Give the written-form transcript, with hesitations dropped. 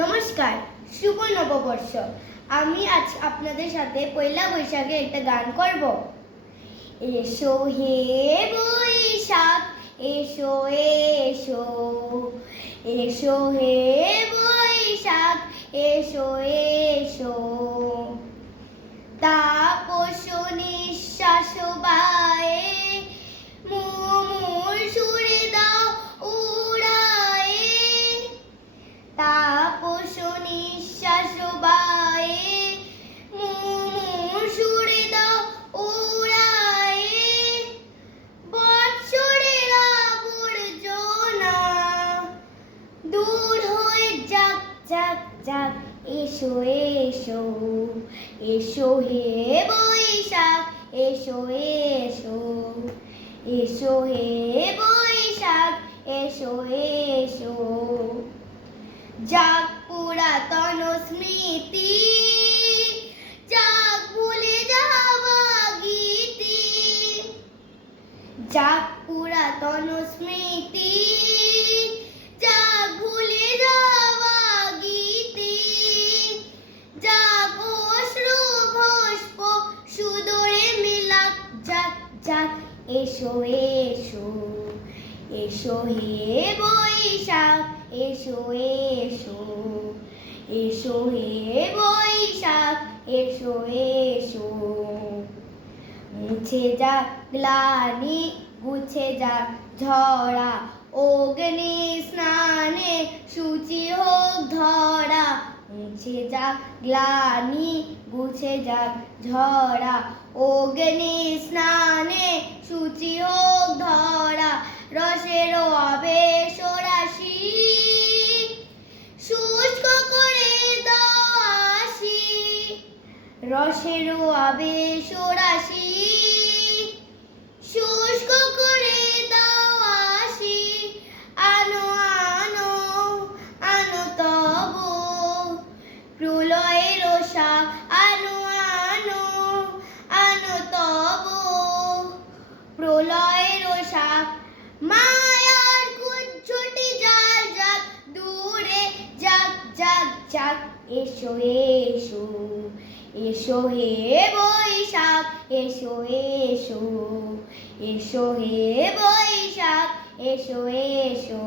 নমস্কার, শুভ নববর্ষ। আমি আজ আপনাদের সাথে পয়লা বৈশাখে একটা গান করব। এসো হে বৈশাখ, এসো এসো, এসো হে বৈশাখ, এসো এসো। তাপস নিঃশ্বাস বায়ে মুমুর সুরে দাও উড়ায়ে, তাপস নিঃশ্বাস বায়ে মুমুর সুরে দাও উড়ায়ে। বৎসরের আবর্জনা দূর হয়ে যাক যাক যাক, এসো এসো, এসো হে বৈশাখ, এসো এসো, এসো হে বৈশাখ, এসো এসো। যাক পুরাতন স্মৃতি, যাক ভুলে যাওয়া গীতি, যাক পুরাতন স্মৃতি, যাক ভুলে যাওয়া গীতি, যাক অশ্রু ভস্ম সুদূরে মিলাক যাক যাক, এসো এসো, এসো হে বৈশাখ, এসো এসো, এসো হে বৈশাখ, এসো এসো। মুছে যাক গ্লানি, মুছে যাক ঝরা, অগ্নি স্নানে শুচি হোক ধরা। মুছে যাক গ্লানি, মুছে যাক ঝরা, অগ্নি স্নানে শুচি হোক ধরা। রসের আবেশ রাশি শুষ্ক করে দাও আসি, রসের আবেশ রাশি শুষ্ক করে দাও আসি। আনো আনো আনো তব প্রলয়ের শাক, আনো আনো আনো তব প্রলয়ের শাক। মায়ার কুজ্ঝটি জাল যাক দূরে যাক যাক যাক, এসো এসো, এসো হে বৈশাখ, এসো এসো, এসো হে বৈশাখ, এসো এসো।